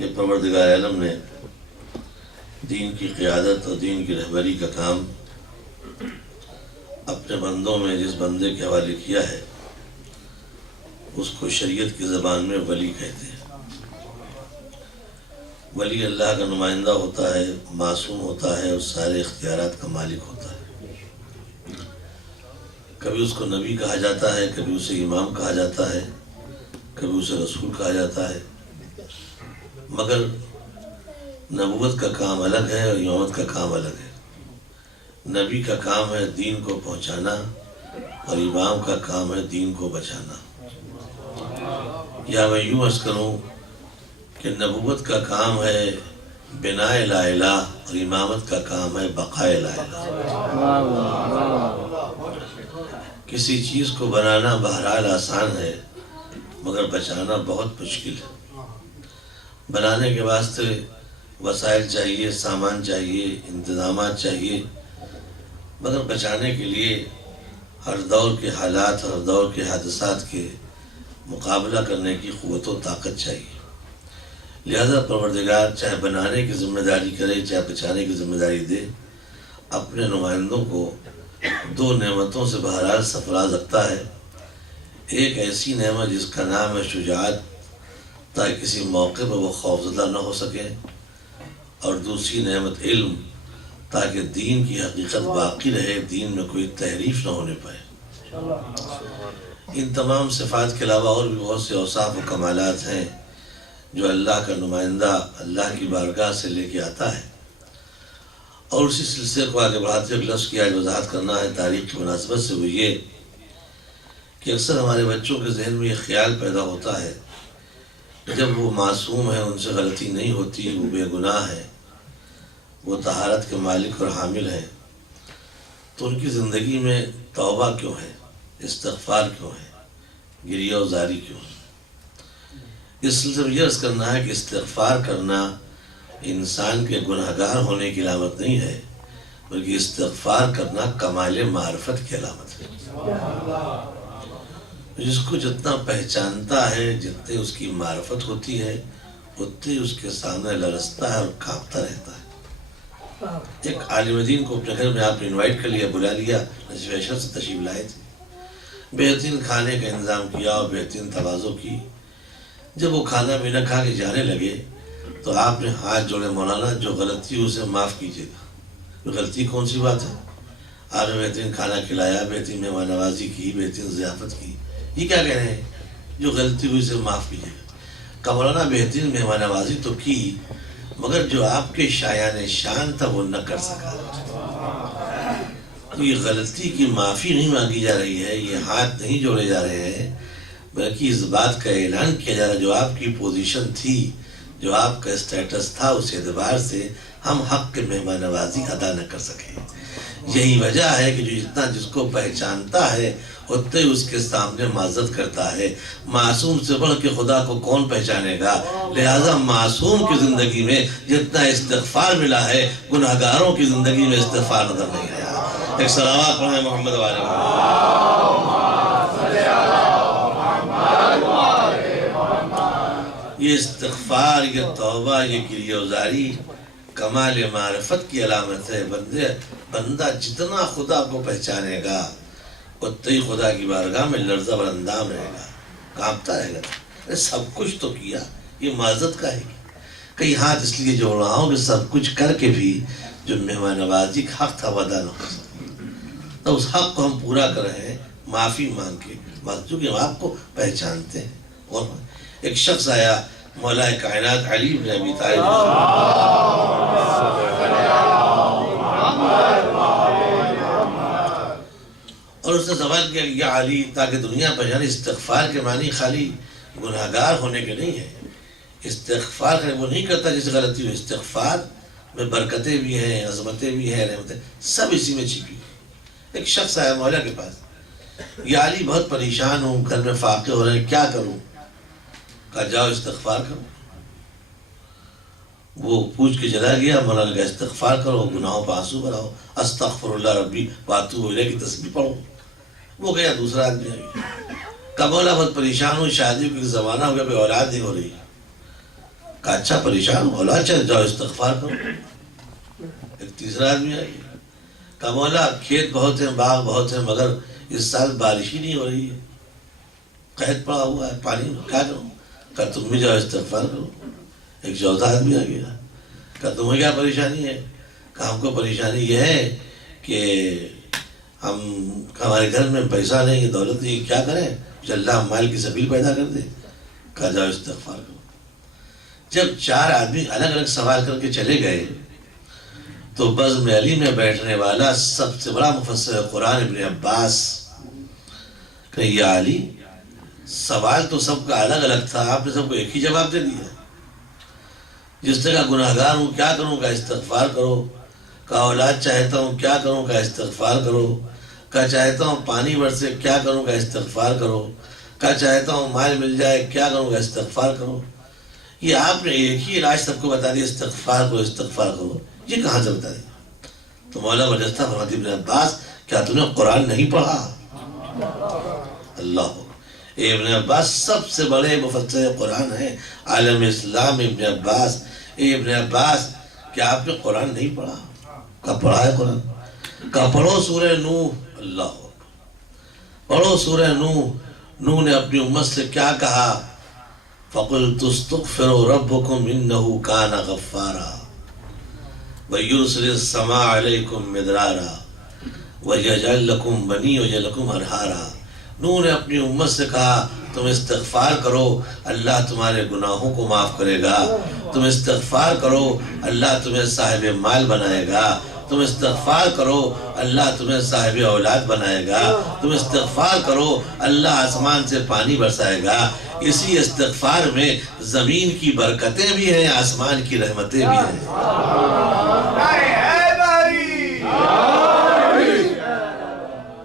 کہ پروردگار عالم نے دین کی قیادت اور دین کی رہبری کا کام اپنے بندوں میں جس بندے کے حوالے کیا ہے اس کو شریعت کی زبان میں ولی کہتے ہیں۔ ولی اللہ کا نمائندہ ہوتا ہے، معصوم ہوتا ہے اور سارے اختیارات کا مالک ہوتا ہے۔ کبھی اس کو نبی کہا جاتا ہے، کبھی اسے امام کہا جاتا ہے، کبھی اسے رسول کہا جاتا ہے، مگر نبوت کا کام الگ ہے اور امامت کا کام الگ ہے۔ نبی کا کام ہے دین کو پہنچانا اور امام کا کام ہے دین کو بچانا۔ یا میں یوں عرض کروں کہ نبوت کا کام ہے بناء لا الہ اور امامت کا کام ہے بقاء لا الہ۔ کسی چیز کو بنانا بہرحال آسان ہے مگر بچانا بہت مشکل ہے۔ بنانے کے واسطے وسائل چاہیے، سامان چاہیے، انتظامات چاہیے، مگر بچانے کے لیے ہر دور کے حالات، ہر دور کے حادثات کے مقابلہ کرنے کی قوت و طاقت چاہیے۔ لہذا پروردگار چاہے بنانے کی ذمہ داری کرے چاہے بچانے کی ذمہ داری دے، اپنے نمائندوں کو دو نعمتوں سے بہرحال سرفراز رکھتا ہے۔ ایک ایسی نعمت جس کا نام ہے شجاعت، تاکہ کسی موقع پر وہ خوفزدہ نہ ہو سکے، اور دوسری نعمت علم، تاکہ دین کی حقیقت باقی رہے، دین میں کوئی تحریف نہ ہونے پائے۔ ان تمام صفات کے علاوہ اور بھی بہت سے اوصاف و کمالات ہیں جو اللہ کا نمائندہ اللہ کی بارگاہ سے لے کے آتا ہے، اور اسی سلسلے کو آگے بڑھاتے ہوئے لفظ کی آج وضاحت کرنا ہے تاریخ کی مناسبت سے، وہ یہ کہ اکثر ہمارے بچوں کے ذہن میں یہ خیال پیدا ہوتا ہے کہ جب وہ معصوم ہیں، ان سے غلطی نہیں ہوتی، وہ بے گناہ ہے، وہ طہارت کے مالک اور حامل ہیں، تو ان کی زندگی میں توبہ کیوں ہے، استغفار کیوں ہے، گریہ و زاری کیوں ہے؟ اس سلسلے میں یہ عرض کرنا ہے کہ استغفار کرنا انسان کے گناہگار ہونے کی علامت نہیں ہے، بلکہ استغفار کرنا کمال معرفت کی علامت ہے۔ جس کو جتنا پہچانتا ہے، جتنی اس کی معرفت ہوتی ہے، اتنی اس کے سامنے لرزتا ہے اور کانپتا رہتا ہے۔ ایک عالم دین کو اپنے گھر میں آپ نے انوائٹ کر لیا، بلا لیا، نصف عشر سے تشریف لائے تھے، بہترین کھانے کا انتظام کیا اور بہترین تواضع کی۔ جب وہ کھانا پینا کھا کے جانے لگے تو آپ نے ہاتھ جوڑے، مولانا جو غلطی ہو اسے معاف کیجیے گا۔ غلطی کون سی بات ہے؟ آپ نے بہترین کھانا کھلایا، بہترین مہمان نوازی کی، بہترین ضیافت کی، یہ کیا کہہ رہے ہیں؟ جو غلطی ہوئی اسے معاف کیجیے گا۔ کہ مولانا بہترین مہمان نوازی تو کی، مگر جو آپ کے شایان شان تھا وہ نہ کر سکا۔ تو یہ غلطی کی معافی نہیں مانگی جا رہی ہے، یہ ہاتھ نہیں جوڑے جا رہے ہیں، بلکہ اس بات کا اعلان کیا جا رہا ہے جو آپ کی پوزیشن تھی، جو آپ کا اسٹیٹس تھا، اس اعتبار سے ہم حق کے مہمان نوازی ادا نہ کر سکے۔ یہی وجہ ہے کہ جو جتنا جس کو پہچانتا ہے اتنے اس کے سامنے معذرت کرتا ہے۔ معصوم سے بڑھ کے خدا کو کون پہچانے گا؟ لہذا معصوم کی زندگی میں جتنا استغفار ملا ہے، گناہگاروں کی زندگی میں استغفار نظر نہیں آیا۔ ایک صلوات پڑھیں محمد والے یہ استغفار، یہ توبہ، یہ گریہ وزاری کمال معرفت کی علامت ہے۔ بندہ جتنا خدا کو پہچانے گا اتنا ہی خدا کی بارگاہ میں لرزہ اور اندام رہے گا، کانپتا رہے گا۔ سب کچھ تو کیا، یہ معذرت کا ہے۔ کئی ہاتھ اس لیے جوڑ رہا ہوں کہ سب کچھ کر کے بھی جو مہمان نوازی کا حق تھا وہ ادا نہ ہو سکا، تو اس حق کو ہم پورا کر رہے ہیں معافی مانگ کے، کیونکہ ہم آپ کو پہچانتے ہیں۔ اور ایک شخص آیا مولا کائنات علی بن ابی طالب، اور اس نے سوال کیا کہ یا علی، تاکہ دنیا پہچانے استغفار کے معنی خالی گناہگار ہونے کے نہیں ہے۔ استغفار وہ نہیں کرتا جس غلطی ہو، استغفار میں برکتیں بھی ہیں، عظمتیں بھی ہیں، رحمتیں سب اسی میں چھپی ہیں۔ ایک شخص آیا مولا کے پاس، یا علی بہت پریشان ہوں، گھر میں فاقے ہو رہے ہیں، کیا کروں؟ کہا جاؤ استغفار کرو۔ وہ پوچھ کے چلا گیا، مولانا کا استغفار کرو، گناہوں پہ آنسو بھراؤ، استغفر اللہ ربی واتوب الیہ کی تسبیح پڑھو۔ وہ گیا، دوسرا آدمی آیا، کہا مولا بہت پریشان ہوں، شادی کا زمانہ ہو گیا، کوئی اولاد نہیں ہو رہی، کہا اچھا پریشان ہو مولا، چل جاؤ استغفار کرو۔ ایک تیسرا آدمی آ گیا، کہا مولا کھیت بہت ہیں، باغ بہت ہیں، مگر اس سال بارش ہی نہیں ہو رہی ہے، قحط پڑا ہوا ہے، پانی کیا کروں؟ کہا تم بھی جاؤ استغفار کرو۔ ایک چوتھا آدمی آ گیا، کہا تمہیں کیا پریشانی ہے؟ کہا ہم کو پریشانی یہ ہے کہ ہمارے گھر میں پیسہ نہیں، دولت نہیں، کیا کریں؟ اللہ مال کی سبیل پیدا کر دے۔ کہا جاؤ استغفار کرو۔ جب چار آدمی الگ الگ سوال کر کے چلے گئے تو بزم علی میں بیٹھنے والا سب سے بڑا مفسر قرآن ابن عباس کہ یا علی، سوال تو سب کا الگ الگ تھا، آپ نے سب کو ایک ہی جواب دے دیا۔ جس نے کہا گناہگار ہوں کیا کروں؟ کہا استغفار کرو۔ کہا اولاد چاہتا ہوں کیا کروں؟ کہا استغفار کرو۔ کہا چاہتا ہوں پانی برسے کیا کروں؟ کہا استغفار کرو۔ کہا چاہتا ہوں مال مل جائے کیا کروں؟ کہا استغفار کرو۔ یہ آپ نے ایک ہی علاج سب کو بتا دیا، استغفار کرو استغفار کرو، یہ کہاں سے بتا دیا؟ تو مولا وجستہ فرماتے ابن عباس، کیا تم نے قرآن نہیں پڑھا؟ اللہ، ابن عباس سب سے بڑے مفسر قرآن ہیں عالم اسلام۔ ابن عباس، ابن عباس، کیا آپ نے قرآن نہیں پڑھا؟ کہا پڑھا ہے قرآن۔ کہا پڑھو سورہ نوح۔ اللہ، پڑھو سورہ نوح۔ نوح نے اپنی امت سے کیا کہا؟ فَقُلْتُ اسْتَغْفِرُوا رَبَّكُمْ إِنَّهُ كَانَ غَفَّارًا وَيُرْسِلِ السَّمَاءَ عَلَيْكُمْ مِدْرَارًا وَيَجْعَلْ لَكُمْ بَنِينَ وَيَجْعَلْ لَكُمْ أَنْهَارًا۔ نوح نے اپنی امت سے کہا تم استغفار کرو، اللہ تمہارے گناہوں کو معاف کرے گا۔ تم استغفار کرو، اللہ تمہیں صاحب مال بنائے گا۔ تم استغفار کرو، اللہ تمہیں صاحب اولاد بنائے گا۔ تم استغفار کرو، اللہ آسمان سے پانی برسائے گا۔ اسی استغفار میں زمین کی برکتیں بھی ہیں، آسمان کی رحمتیں بھی ہیں۔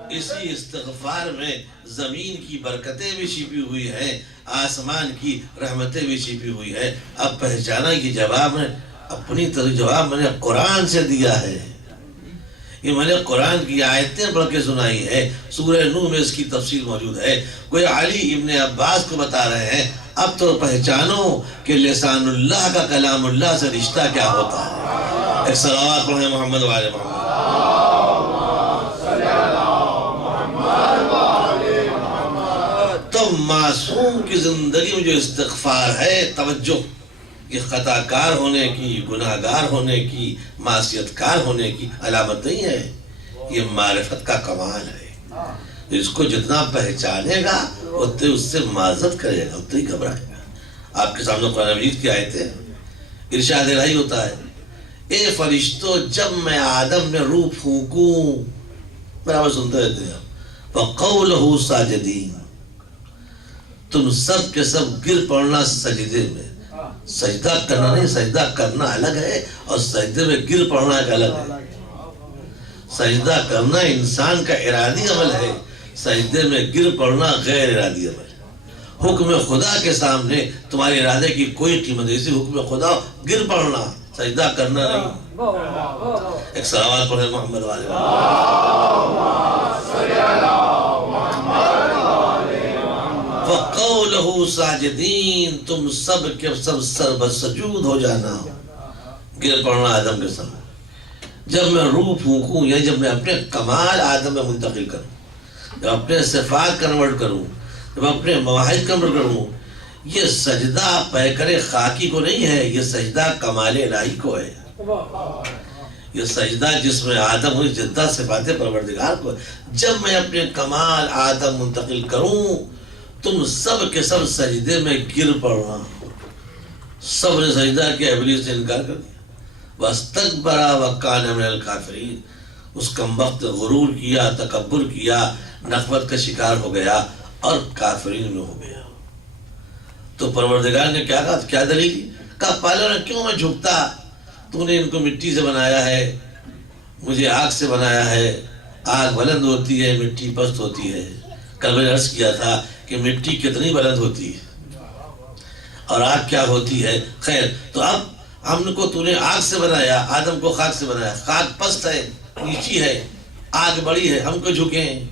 اسی استغفار میں زمین کی برکتیں بھی چھپی ہوئی ہیں، آسمان کی رحمتیں بھی چھپی ہوئی ہیں۔ اب پہچانا کہ جواب میں اپنی طرح جواب میں نے قرآن سے دیا ہے، یہ میں نے قرآن کی آیتیں پڑھ کے سنائی ہے۔ سورہ نوح میں اس کی تفصیل موجود ہے۔ کوئی علی ابن عباس کو بتا رہے ہیں اب تو پہچانو کہ لسان اللہ کا کلام اللہ سے رشتہ کیا ہوتا ہے۔ ایک صلوات پڑھیں محمد وعلی محمد۔ تو معصوم کی زندگی میں جو استغفار ہے، توجہ، یہ خطا کار ہونے کی، گناہگار ہونے کی، معصیت کار ہونے کی علامت نہیں ہے، یہ معرفت کا کمال ہے۔ اس کو جتنا پہچانے گا اتنے اس سے معذرت کرے گا، اتنے ہی گھبرائے گا۔ آپ کے سامنے قرآن مجید کی آیتیں ارشاد الہی ہوتا ہے، اے فرشتوں جب میں آدم میں روح پھونکوں، برابر سنتے رہتے ہیں، وَقَوْلَهُ سَاجِدِينَ، تم سب کے سب گر پڑنا سجدے میں۔ سجدہ کرنا نہیں، سجدہ کرنا الگ ہے اور سجدے میں گر پڑنا ایک الگ ہے۔ سجدہ کرنا انسان کا ارادی عمل ہے، سجدے میں گر پڑنا غیر ارادی عمل ہے۔ حکم خدا کے سامنے تمہارے ارادے کی کوئی قیمت نہیں، اسی حکم خدا گر پڑنا، سجدہ کرنا نہیں۔ ایک صلوات پڑھیں محمد والے۔ وَقَوْلَهُ سَاجِدِينَ، تم سب کے سب سر سجود ہو جانا، گر پڑنا آدم کے سامنے۔ جب میں روح پھونکوں، یا جب میں اپنے کمال آدم میں منتقل کروں، جب اپنے صفات کنورٹ کروں، جب اپنے مواہد کنورٹ کروں، یہ سجدہ پیکر خاکی کو نہیں ہے، یہ سجدہ کمال الہی کو ہے۔ یہ سجدہ جس میں آدم ہوئی جدہ صفات پروردگار کو ہے۔ جب میں اپنے کمال آدم منتقل کروں، تم سب کے سب سجدے میں گر پڑنا۔ سب نے سجدہ کیا، ابلیس نے انکار کر دیا، وَاسْتَكْبَرَ وَكَانَ مِنَ الْكَافِرِينَ، اس کمبخت غرور کیا، تکبر کیا، نخوت کا شکار ہو گیا اور کافرین میں ہو گیا۔ تو پروردگار نے کیا کہا، کیا دلیل؟ کہا پالو نے کیوں میں جھکتا، تو نے ان کو مٹی سے بنایا ہے، مجھے آگ سے بنایا ہے، آگ بلند ہوتی ہے، مٹی پست ہوتی ہے۔ کل میں نے عرض کیا تھا کہ مٹی کتنی بلند ہوتی ہے اور آگ کیا ہوتی ہے۔ خیر، تو اب ہم کو تو نے آگ سے بنایا، آدم کو خاک سے بنایا، خاک پست ہے، نیچی ہے، آگ بڑی ہے، ہم کو جھکیں؟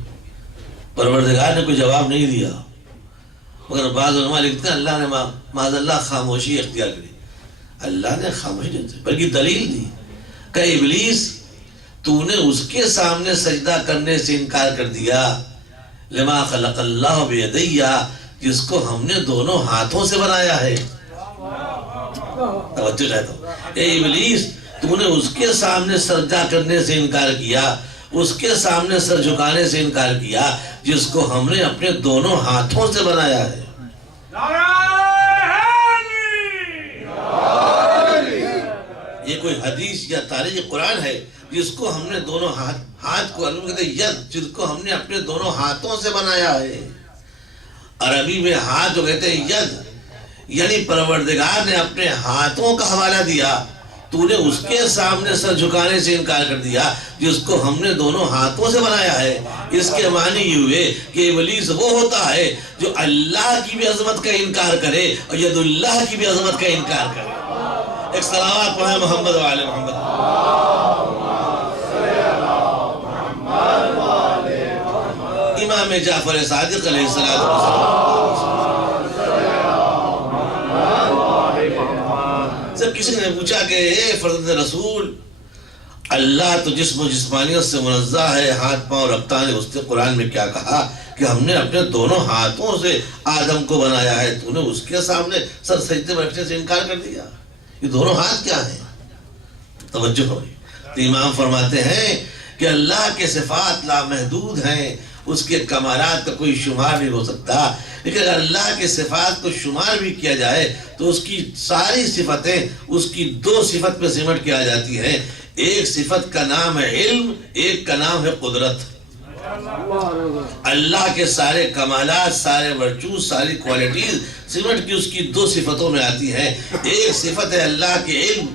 پروردگار نے کوئی جواب نہیں دیا، مگر بعض علماء لکھتے ہیں اللہ نے معاذ اللہ خاموشی اختیار کری۔ اللہ نے خاموش نہیں تھی بلکہ دلیل دی کہ ابلیس تو نے اس کے سامنے سجدہ کرنے سے انکار کر دیا، لما خلق اللہ بیدیہ، جس کو ہم نے دونوں ہاتھوں سے بنایا ہے۔ توجہ چاہتا ہوں، اے ابلیس تو نے اس کے سامنے سجدہ کرنے سے انکار کیا، اس کے سامنے سر جھکانے سے انکار کیا جس کو ہم نے اپنے دونوں ہاتھوں سے بنایا ہے۔ یہ کوئی حدیث یا تاریخ قرآن ہے جس کو ہم نے دونوں ہاتھ کو کہتے ہیں ید، جس کو ہم نے اپنے دونوں ہاتھوں سے بنایا ہے۔ عربی میں ہاتھ جو کہتے ہیں ید، یعنی پروردگار نے اپنے ہاتھوں کا حوالہ دیا، تو نے اس کے سامنے سر جھکانے سے انکار کر دیا جس کو ہم نے دونوں ہاتھوں سے بنایا ہے۔ اس کے معنی یہ ہوئے کہ ابلیس وہ ہوتا ہے جو اللہ کی بھی عظمت کا انکار کرے اور ید اللہ کی بھی عظمت کا انکار کرے۔ ایک صلوات پڑھیں محمد و آل محمد۔ امام جعفر صادق علیہ السلام جب کسی نے پوچھا کہ اے فرزند رسول، اللہ تو جسم و جسمانیت سے منزہ ہے، ہاتھ پاؤں رکھتا ہے، اس نے قرآن میں کیا کہا کہ ہم نے اپنے دونوں ہاتھوں سے آدم کو بنایا ہے، تو نے اس کے سامنے سر سجدے میں رکھنے سے انکار کر دیا۔ یہ دونوں ہاتھ کیا ہیں؟ توجہ ہوئی تو امام فرماتے ہیں کہ اللہ کے صفات لامحدود ہیں، اس کے کمالات کا کوئی شمار نہیں ہو سکتا، لیکن اگر اللہ کے صفات کو شمار بھی کیا جائے تو اس کی ساری صفتیں اس کی دو صفت پہ سمٹ کے آ جاتی ہیں۔ ایک صفت کا نام ہے علم، ایک کا نام ہے قدرت۔ اللہ کے سارے کمالات، سارے ورچوز، ساری کوالٹیز سمٹ کی اس کی دو صفتوں میں آتی ہیں۔ ایک صفت ہے اللہ کے علم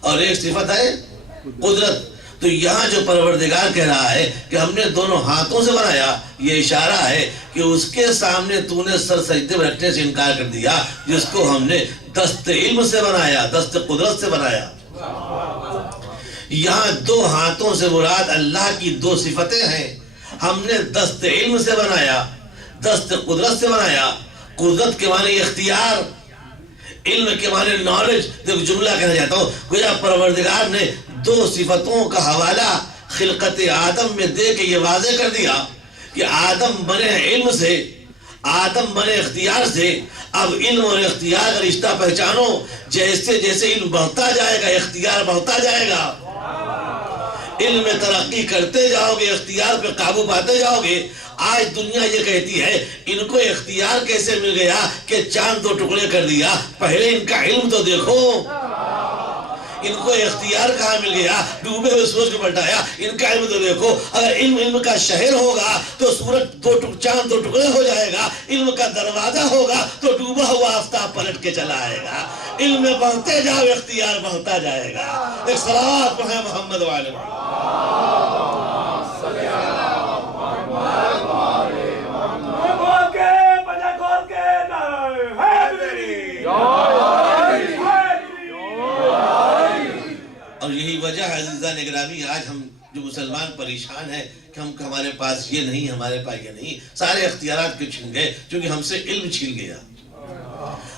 اور ایک صفت ہے قدرت۔ تو یہاں جو پروردگار کہہ رہا ہے کہ ہم نے دونوں ہاتھوں سے بنایا، یہ اشارہ ہے کہ اس کے سامنے تو نے سر سجدے میں رکھنے سے انکار کر دیا جس کو ہم نے دست علم سے بنایا، دست قدرت سے بنایا۔ یہاں دو ہاتھوں سے مراد اللہ کی دو صفتیں ہیں۔ ہم نے دست علم سے بنایا، دست قدرت سے بنایا۔ قدرت کے معنی اختیار، علم کے معنی نالج۔ دیکھ جملہ کہنا چاہتا ہوں، گویا پروردگار نے دو صفتوں کا حوالہ خلقت آدم میں دے کے یہ واضح کر دیا کہ آدم بنے علم سے، آدم بنے اختیار سے۔ اب علم اور اختیار کا رشتہ پہچانو، جیسے جیسے علم بڑھتا جائے گا اختیار بڑھتا جائے گا۔ علم میں ترقی کرتے جاؤ گے، اختیار پہ قابو پاتے جاؤ گے۔ آج دنیا یہ کہتی ہے ان کو اختیار کیسے مل گیا کہ چاند دو ٹکڑے کر دیا، پہلے ان کا علم تو دیکھو۔ ان کو اختیار کہاں مل گیا، ڈوبے ہوئے سورج کو پلٹایا، ان کا علم تو دیکھو۔ اگر علم کا شہر ہوگا تو سورج چاند دو ٹکڑے ہو جائے گا، علم کا دروازہ ہوگا تو ڈوبا ہوا آفتاب پلٹ کے چلا آئے گا۔ علم میں بڑھتے جاؤ، اختیار بڑھتا جائے گا۔ ایک صلوات پڑھیں محمد و آل محمد۔ اور یہی وجہ ہے عزیزان اکرامی، آج ہم جو مسلمان پریشان ہیں کہ ہمارے پاس یہ نہیں، ہمارے پاس یہ نہیں۔ سارے اختیارات کیوں چھن گئے؟ کیونکہ ہم سے علم چھن گیا۔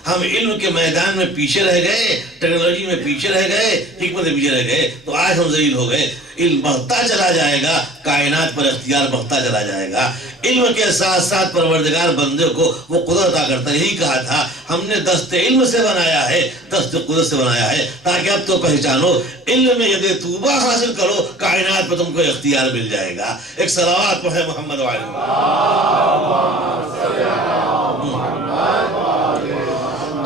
ہم علم کے میدان میں پیچھے رہ گئے، ٹیکنالوجی میں پیچھے رہ گئے، حکمت میں پیچھے رہ گئے، تو آج ہم ذلیل ہو گئے۔ علم بڑھتا چلا جائے گا، کائنات پر اختیار بڑھتا چلا جائے گا۔ علم کے ساتھ ساتھ پروردگار بندے کو وہ قدرت عطا کرتا ہے۔ یہی کہا تھا ہم نے دست علم سے بنایا ہے، دست قدرت سے بنایا ہے، تاکہ اب تو پہچانو علم میں یدِ توبہ حاصل کرو، کائنات پر تم کو اختیار مل جائے گا۔ ایک صلوات پڑھیں محمد و آل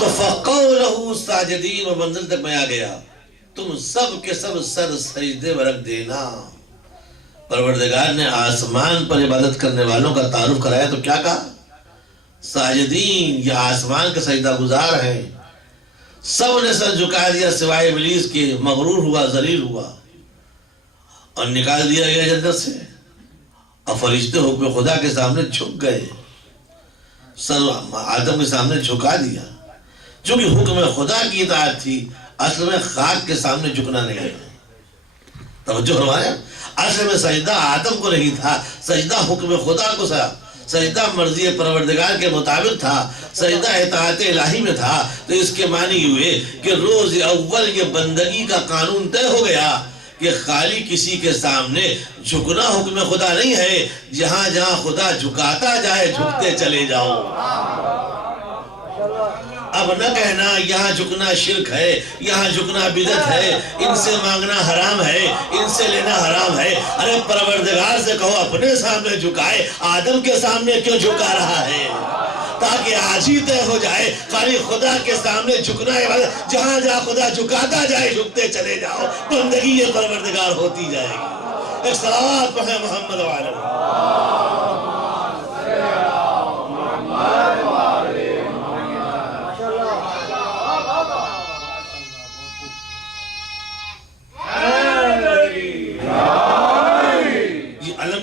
تو فَقَوْلَهُ ساجدین، و منزل تک میں آ گیا، تم سب کے سب سر سجدے میں رکھ دینا۔ پروردگار نے آسمان پر عبادت کرنے والوں کا تعارف کرایا تو کیا کہا؟ ساجدین، یہ آسمان کے سجدہ گزار ہیں۔ سب نے سر جھکا دیا سوائے ابلیس کے، مغرور ہوا، ذلیل ہوا اور نکال دیا گیا جنت سے۔ اور فرشتے حکم خدا کے سامنے جھک گئے، سر آدم کے سامنے جھکا دیا۔ چونکہ حکم خدا کی اطاعت تھی، اصل میں خاک کے سامنے جھکنا نہیں ہے۔ توجہ ہمارے اصل میں سجدہ آدم کو نہیں تھا، سجدہ حکم خدا کو تھا۔ سجدہ مرضی پروردگار کے مطابق تھا، سجدہ اطاعت الہی میں تھا، تو اس کے معنی ہوئے کہ روز اول یہ بندگی کا قانون طے ہو گیا کہ خالی کسی کے سامنے جھکنا حکم خدا نہیں ہے، جہاں جہاں خدا جھکاتا جائے جھکتے چلے جاؤ۔ اب نہ کہنا یہاں جھکنا شرک ہے، یہاں جھکنا بدعت ہے، ان سے مانگنا حرام ہے، ان سے لینا حرام ہے۔ ارے پروردگار سے کہو اپنے سامنے جھکائے، آدم کے سامنے کیوں جھکا رہا ہے؟ تاکہ آج ہی طے ہو جائے خالی خدا کے سامنے جھکنا ہے، جہاں جہاں خدا جھکاتا جائے جھکتے چلے جاؤ، بندگی یہ پروردگار ہوتی جائے گی۔ ایک صلوات پڑھیں محمد والے۔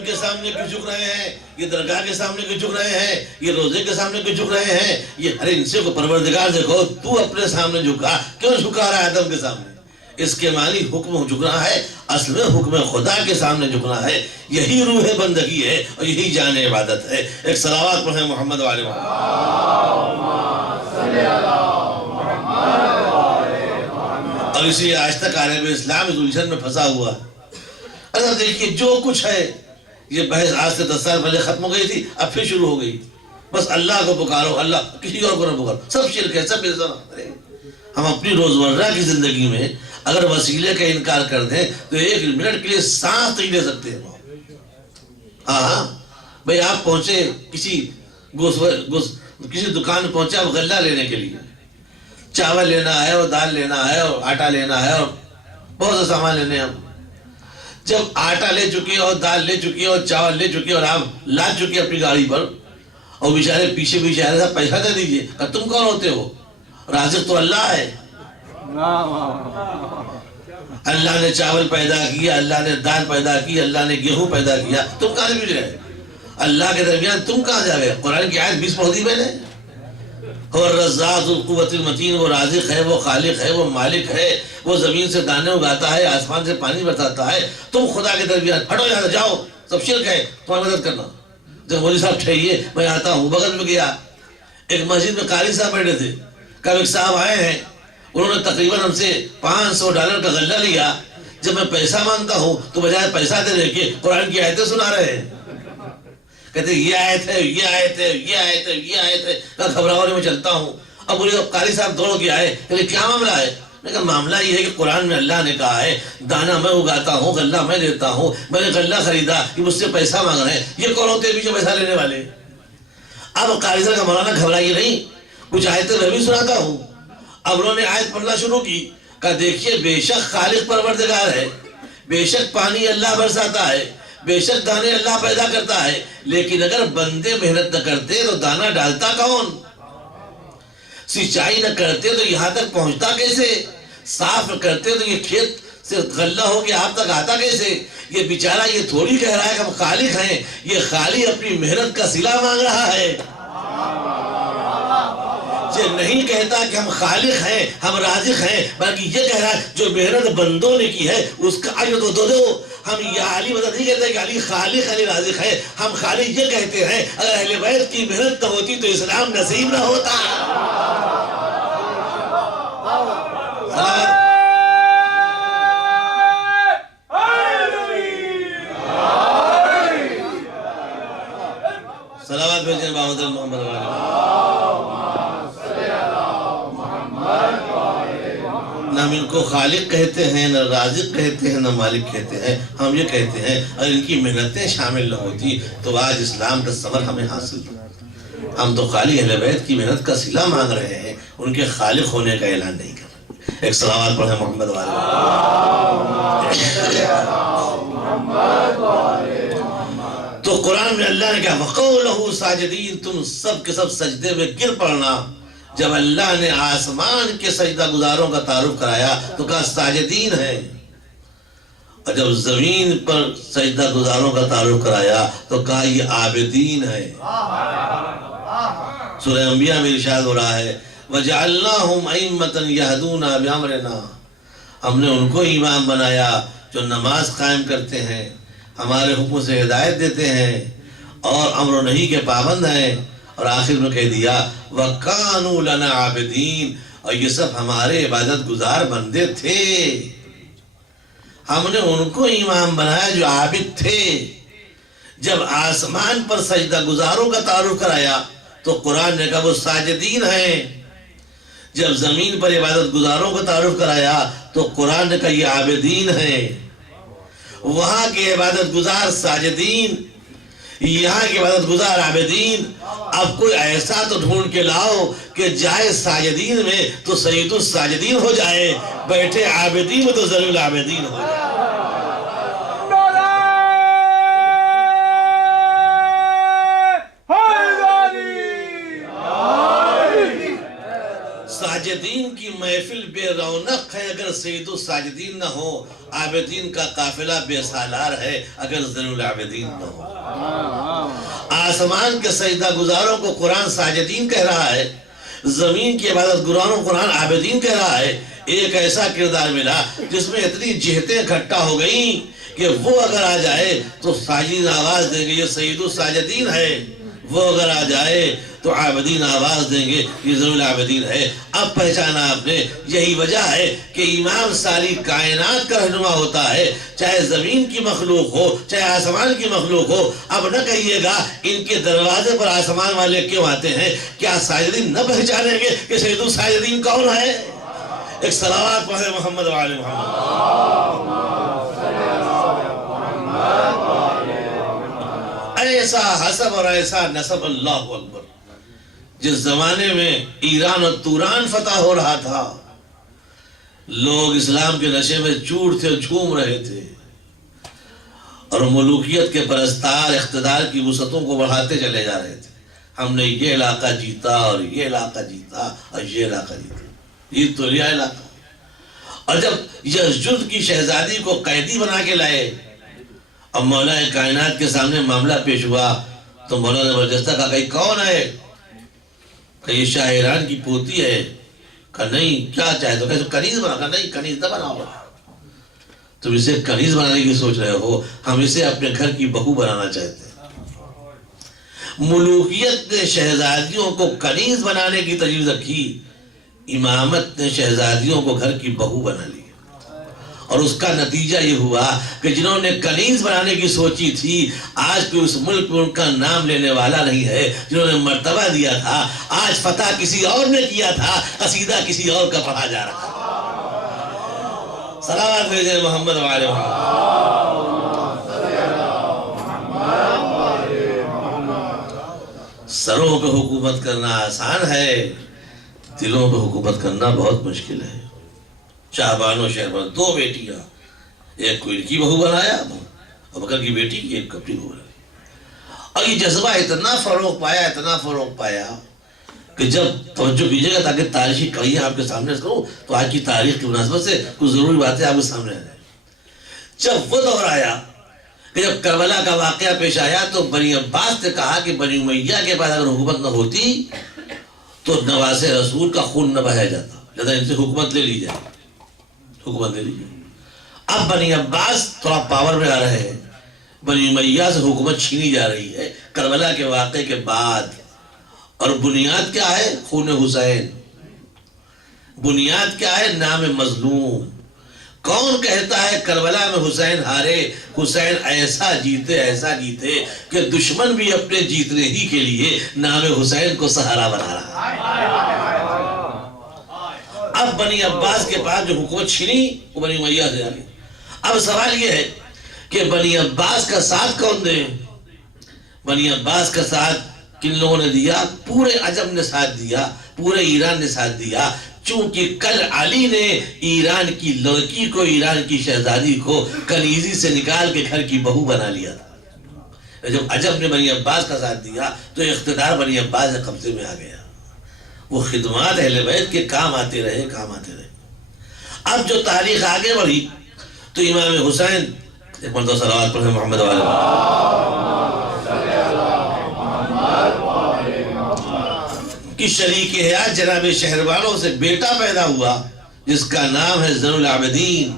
کے سامنے کیوں جھک رہے ہیں؟ یہ درگاہ کے سامنے کیوں جھک رہے ہیں؟ یہ روزے کے سامنے کیوں جھک رہے ہیں؟ یہ ارے ان سے کو پروردگار دیکھو، تو اپنے سامنے جھکا، کیوں جھکا رہا ہے آدم کے سامنے؟ اس کے معنی حکم جھکنا ہے، اصل میں حکم خدا کے سامنے جھکنا ہے۔ یہی روح بندگی ہے اور یہی جان عبادت ہے۔ ایک صلوات پڑھیں محمد والے محمد۔ اور اسی آج تک عالم اسلام اس الجھن میں پھنسا ہوا ہے۔ اگر دیکھیے جو کچھ ہے، یہ بحث آج سے 10 سال پہلے ختم ہو گئی تھی، اب پھر شروع ہو گئی۔ بس اللہ کو پکارو، اللہ، کسی اور کو نہ پکارو، سب شرک ہے، سب بدعت ہے۔ ہم اپنی روزمرہ کی زندگی میں اگر وسیلے کا انکار کر دیں تو 1 منٹ کے لیے سانس نہیں لے سکتے ہیں۔ ہاں بھئی آپ پہنچے کسی دکان میں پہنچے آپ غلہ لینے کے لیے، چاول لینا ہے اور دال لینا ہے اور آٹا لینا ہے اور بہت سے سامان لینے ہیں۔ جب آٹا لے چکی اور دال لے چکی اور چاول لے چکی اور آپ لا چکی اپنی گاڑی پر، اور بیچارے پیچھے پیچھے آ رہے تھا، پیسہ دے دیجئے، کہ تم کون ہوتے ہو؟ رازق تو اللہ ہے۔ اللہ نے چاول پیدا کیا، اللہ نے دال پیدا کی، اللہ نے گیہوں پیدا کیا، تم کہاں سے مل گئے؟ اللہ کے درمیان تم کہاں جا گئے؟ قرآن کی آیت 20 پڑھی میں نے، اور الرزاق ذو القوۃ المتین، وہ رازق ہے، وہ خالق ہے، وہ مالک ہے، وہ زمین سے دانے اگاتا ہے، آسمان سے پانی برساتا ہے۔ تم خدا کے درمیان ہٹو، یہاں سے جاؤ، سب شرک ہے، تمہاری مدد کرنا۔ جب مولوی صاحب ٹھہریے، میں آتا ہوں، بغل میں گیا، ایک مسجد میں قاری صاحب بیٹھے تھے، کب ایک صاحب آئے ہیں، انہوں نے تقریباً ہم سے $500 کا غلہ لیا۔ جب میں پیسہ مانگتا ہوں تو بجائے پیسہ دینے کے قرآن کی آیتیں سنا رہے ہیں، کہتے ہیں یہ آیت ہے، یہ آیت ہے، یہ آیت ہے، یہ آیت ہے۔ میں گھبراہٹ میں چلتا ہوں۔ اب بولے قاری صاحب دوڑ کے آئے، کہ کیا معاملہ ہے؟ میں کہا معاملہ یہ ہے کہ قرآن میں اللہ نے کہا ہے دانا میں اگاتا ہوں، غلہ میں دیتا ہوں، میں نے غلہ خریدا، یہ مجھ سے پیسہ مانگ رہے ہیں، یہ کون ہوتے ہیں پیچھے پیسہ لینے والے؟ اب قاری صاحب کا مولانا گھبرائیے نہیں، کچھ آیتیں میں بھی سناتا ہوں۔ اب انہوں نے آیت پڑھنا شروع کی، کہا دیکھیے بے شک خالق پروردگار ہے، بے شک پانی اللہ برساتا ہے، بے شک دانے اللہ پیدا کرتا ہے، لیکن اگر بندے محنت نہ کرتے تو دانا ڈالتا کون؟ سچائی نہ کرتے تو یہاں تک پہنچتا کیسے؟ صاف نہ کرتے تو یہ کھیت سے غلہ ہو کے آپ تک آتا کیسے؟ یہ بیچارہ یہ تھوڑی کہہ رہا ہے کہ ہم خالق ہیں، یہ خالی اپنی محنت کا صلہ مانگ رہا ہے۔ یہ نہیں کہتا کہ ہم خالق ہیں، ہم رازق ہیں، بلکہ یہ کہہ رہا ہے جو محنت بندوں نے کی ہے اس کا اجر تو دو دو۔ ہم یہ علی مدد نہیں کہتے کہ علی خالق علی رازق ہے، ہم خالی یہ کہتے ہیں اگر اہل بیت کی محنت نہ ہوتی تو اسلام نصیب نہ ہوتا۔ صلوات بھیجیں محمد نہ ہم ان کو خالق کہتے ہیں، نہ رازق کہتے ہیں، نہ مالک کہتے ہیں، ہم یہ کہتے ہیں اگر ان کی محنتیں شامل نہ ہوتی تو آج اسلام کا ثمر ہمیں حاصل ہوتا۔ ہم تو خالی اہل بیت کی محنت کا صلہ مانگ رہے ہیں، ان کے خالق ہونے کا اعلان نہیں کر رہے۔ ایک صلوات پڑھیں محمد والے۔ تو قرآن میں اللہ نے کہا وَقَوْلَهُ ساجدین، تم سب کے سب سجدے میں گر پڑنا۔ جب اللہ نے آسمان کے سجدہ گزاروں کا تعارف کرایا تو کہا ساجدین ہے، اور جب زمین پر سجدہ گزاروں کا تعارف کرایا تو کہا یہ عابدین ہے۔ سورہ انبیاء میں ارشاد ہو رہا ہے وَجَعَلْنَاهُمْ أَئِمَّةً يَهْدُونَ بِأَمْرِنَا، ہم نے ان کو امام بنایا جو نماز قائم کرتے ہیں، ہمارے حکم سے ہدایت دیتے ہیں، اور امر و نہی کے پابند ہیں، اور آخر میں کہہ دیا وَكَانُوا لَنَا عَابِدِينَ، اور یہ سب ہمارے عبادت گزار بندے تھے، ہم نے ان کو امام بنایا جو عابد تھے۔ جب آسمان پر سجدہ گزاروں کا تعارف کرایا تو قرآن نے کہا وہ ساجدین ہیں، جب زمین پر عبادت گزاروں کا تعارف کرایا تو قرآن نے کہا یہ عابدین ہیں۔ وہاں کے عبادت گزار ساجدین، یہاں کے عبادت گزار عابدین۔ اب کوئی ایسا تو ڈھونڈ کے لاؤ کہ جائے ساجدین میں تو سید الساجدین ہو جائے، بیٹھے عابدین میں تو ذلیل العابدین ہو جائے۔ ساجدین کی محفل بے رونق ہے اگر سید الساجدین نہ ہو، عابدین کا قافلہ بے سالار ہے اگر ذلیل العابدین نہ ہو۔ آسمان کے سجدہ گزاروں کو قرآن ساجدین کہہ رہا ہے، زمین کی عبادت گزاروں کو قرآن عابدین کہہ رہا ہے۔ ایک ایسا کردار ملا جس میں اتنی جہتیں اکٹھا ہو گئیں کہ وہ اگر آ جائے تو ساجدین آواز دیں گے یہ سید الساجدین ہے، وہ اگر آ جائے تو عابدین آواز دیں گے یہ ذلیل العابدین ہے۔ اب پہچانا آپ نے، یہی وجہ ہے کہ امام ساری کائنات کا رہنما ہوتا ہے، چاہے زمین کی مخلوق ہو چاہے آسمان کی مخلوق ہو۔ اب نہ کہیے گا ان کے دروازے پر آسمان والے کیوں آتے ہیں، کیا ساجدین نہ پہچانیں گے کہ سید الساجدین کون ہے؟ ایک صلوات پڑھے محمد وعلی محمد۔ ایسا حسب اور ایسا نسب، اللہ اکبر۔ جس زمانے میں ایران اور توران فتح ہو رہا تھا، لوگ اسلام کے نشے میں چور تھے، جھوم رہے تھے، اور ملوکیت کے پرستار اقتدار کی وسعتوں کو بڑھاتے چلے جا رہے تھے۔ ہم نے یہ علاقہ جیتا اور یہ علاقہ جیتا اور یہ علاقہ جیتا، یہ تو لیا علاقہ۔ اور جب یزجد کی شہزادی کو قیدی بنا کے لائے، اب مولا کائنات کے سامنے معاملہ پیش ہوا تو مولا نے برجستہ کہا کہ کون ہے؟ کہ یہ شاہ ایران کی پوتی ہے۔ کہا نہیں، کیا چاہے تو؟ کہا کنیز بنا۔ کہا نہیں، کنیز نہ بناؤ، تم اسے کنیز بنانے کی سوچ رہے ہو، ہم اسے اپنے گھر کی بہو بنانا چاہتے ہیں۔ ملوکیت نے شہزادیوں کو کنیز بنانے کی تجویز رکھی، امامت نے شہزادیوں کو گھر کی بہو بنا لی، اور اس کا نتیجہ یہ ہوا کہ جنہوں نے کنیز بنانے کی سوچی تھی آج کوئی اس ملک میں ان کا نام لینے والا نہیں ہے۔ جنہوں نے مرتبہ دیا تھا آج فتح کسی اور نے کیا تھا، قصیدہ کسی اور کا پڑھا جا رہا تھا۔ صلوات بھیجیں محمد وعلی محمد۔ سروں پہ حکومت کرنا آسان ہے، دلوں پہ حکومت کرنا بہت مشکل ہے۔ شاہبان و شہربان، دو بیٹیاں، ایک کو ان کی بہو بنایا، ابوبکر کی بیٹی کی ایک اپنی بہو بنائی، اور یہ جذبہ اتنا فروغ پایا کہ جب توجہ کیجیے گا تاکہ تاریخی کڑیاں آپ کے سامنے کروں تو آج کی تاریخ کی مناسبت سے کچھ ضروری باتیں آپ کے سامنے آ جائیں۔ جب وہ دور آیا کہ جب کربلا کا واقعہ پیش آیا تو بنی عباس نے کہا کہ بنی امیہ کے بعد اگر حکومت نہ ہوتی تو نواز رسول کا خون نہ بہایا جاتا، لہذا ان سے حکومت لے لی جائے، حکومت لے لیجیے۔ اب بنی عباس تھوڑا پاور میں آ رہے ہیں، بنی امیہ سے حکومت چھینی جا رہی ہے کربلا کے واقعے کے بعد، اور بنیاد کیا ہے؟ خون حسین۔ بنیاد کیا ہے؟ نام مظلوم۔ کون کہتا ہے کربلا میں حسین ہارے؟ حسین ایسا جیتے کہ دشمن بھی اپنے جیتنے ہی کے لیے نام حسین کو سہارا بنا رہا ہے۔ اب بنی عباس کے پاس جو حکومت چھینی وہ بنی امیہ سے آ گئی۔ اب سوال یہ ہے کہ بنی عباس کا ساتھ کون دے؟ بنی عباس کا ساتھ کن لوگوں نے دیا؟ پورے عجم نے ساتھ دیا، پورے ایران نے ساتھ دیا، چونکہ کل علی نے ایران کی لڑکی کو، ایران کی شہزادی کو کنیزی سے نکال کے گھر کی بہو بنا لیا تھا۔ جب عجم نے بنی عباس کا ساتھ دیا تو اقتدار بنی عباس کے قبضے میں آ گیا۔ وہ خدمات اہل بیت کے کام آتے رہے۔ اب جو تاریخ آگے بڑھی تو امام حسین، ایک مرتبہ صلوات پڑھیں محمد والے کی شریک حیات جناب شہربانوں سے بیٹا پیدا ہوا جس کا نام ہے زین العابدین،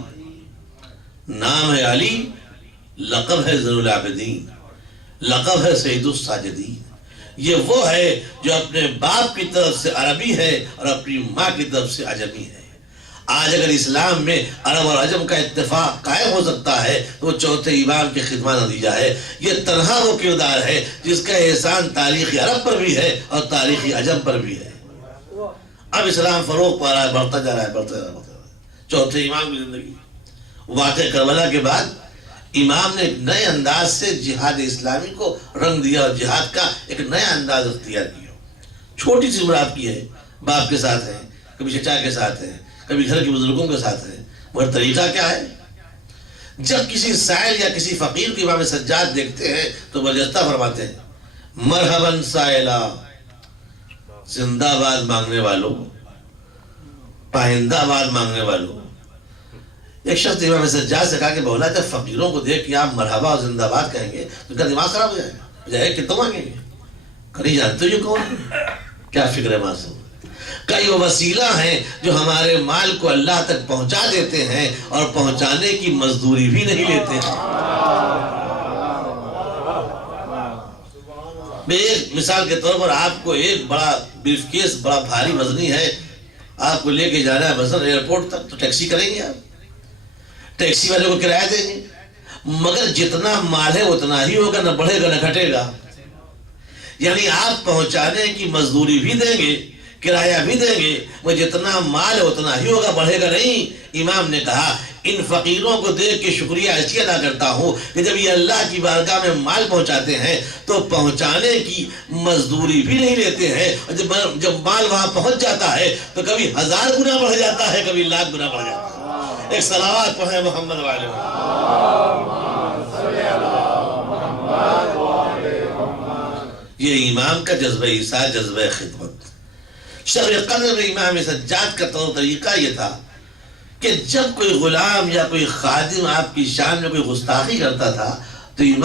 نام ہے علی، لقب ہے زین العابدین۔ لقب ہے سید الساجدین. یہ وہ ہے جو اپنے باپ کی طرف سے عربی ہے اور اپنی ماں کی طرف سے عجمی ہے. آج اگر اسلام میں عرب اور عجم کا اتفاق قائم ہو سکتا ہے تو وہ چوتھے امام کی خدمت نتیجہ ہے. یہ تنہا وہ کردار ہے جس کا احسان تاریخی عرب پر بھی ہے اور تاریخی عجم پر بھی ہے. اب اسلام فروغ پا رہا ہے، بڑھتا جا رہا ہے، بڑھتا جا رہا ہے. چوتھے امام کی زندگی. واقع کربلا کے بعد امام نے ایک نئے انداز سے جہاد اسلامی کو رنگ دیا اور جہاد کا ایک نیا انداز اختیار کیا. چھوٹی سی عمر آپ کی ہے، باپ کے ساتھ ہے، کبھی چچا کے ساتھ ہے، کبھی گھر کے بزرگوں کے ساتھ ہے، مگر طریقہ کیا ہے؟ جب کسی سائل یا کسی فقیر کو امام سجاد دیکھتے ہیں تو برجستہ فرماتے ہیں مرحباً سائلہ، زندہ باد مانگنے والوں، پائندہ باد مانگنے والوں. ایک شخص امام سجاد سے کہا کہ مولا جب فقیروں کو دیکھ کے آپ مرحبا اور زندہ باد کہیں گے تو ان کا دماغ خراب ہو جائے گا، کہ تم مانگیں گے. کہیں جانتے ہو یہ کون؟ کیا فکر ہے معصوم؟ کئی وہ وسیلہ ہیں جو ہمارے مال کو اللہ تک پہنچا دیتے ہیں اور پہنچانے کی مزدوری بھی نہیں لیتے ہیں. میں ایک مثال کے طور پر آپ کو ایک بڑا بریف کیس بڑا بھاری وزنی ہے، آپ کو لے کے جانا ہے مثلا ایئرپورٹ تک، تو ٹیکسی کریں گے، آپ ٹیکسی والے کو کرایہ دیں گے، مگر جتنا مال ہے اتنا ہی ہوگا، نہ بڑھے گا نہ گھٹے گا. یعنی آپ پہنچانے کی مزدوری بھی دیں گے، کرایہ بھی دیں گے، وہ جتنا مال ہے اتنا ہی ہوگا، بڑھے گا نہیں. امام نے کہا ان فقیروں کو دیکھ کے شکریہ اس لیے ادا کرتا ہوں کہ جب یہ اللہ کی بارگاہ میں مال پہنچاتے ہیں تو پہنچانے کی مزدوری بھی نہیں لیتے ہیں، اور جب مال وہاں پہنچ جاتا ہے تو کبھی 1000 گنا بڑھ جاتا ہے، کبھی 1,00,000 گنا بڑھ جاتا ہے. ایک صلوات پڑھیں محمد والے. یہ امام کا جذبہ ایثار، جذبہ خدمت. شب قدر میں امام سجاد کا طور طریقہ یہ تھا کہ جب کوئی غلام یا کوئی خادم آپ کی شان میں کوئی گستاخی کرتا تھا تو امام